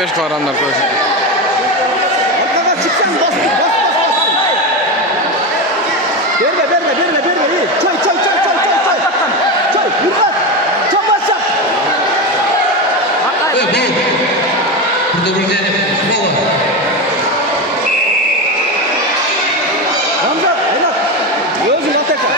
Beş karanlar koysun. Arkadan çıksan bas. Verme. Çay. Yürüt. Çay bas. Burada bir tane futbol var. Ramza, Enak. Gözün ataka.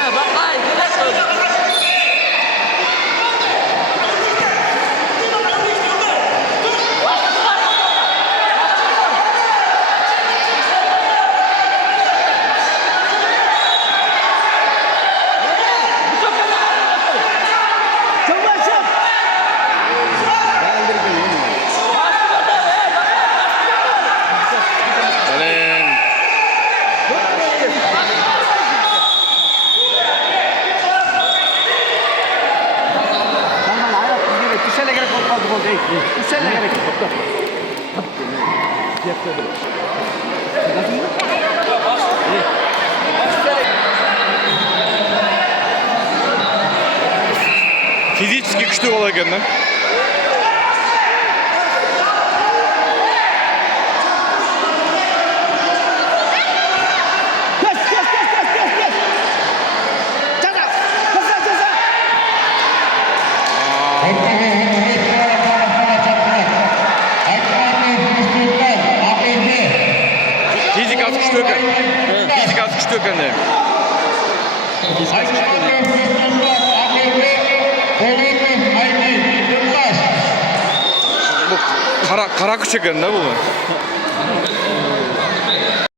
Fizически күшті бола екен да. Fizik az күшті екен. Fizik az күшті екен деймін. Bu kara küçük eкен да бұл.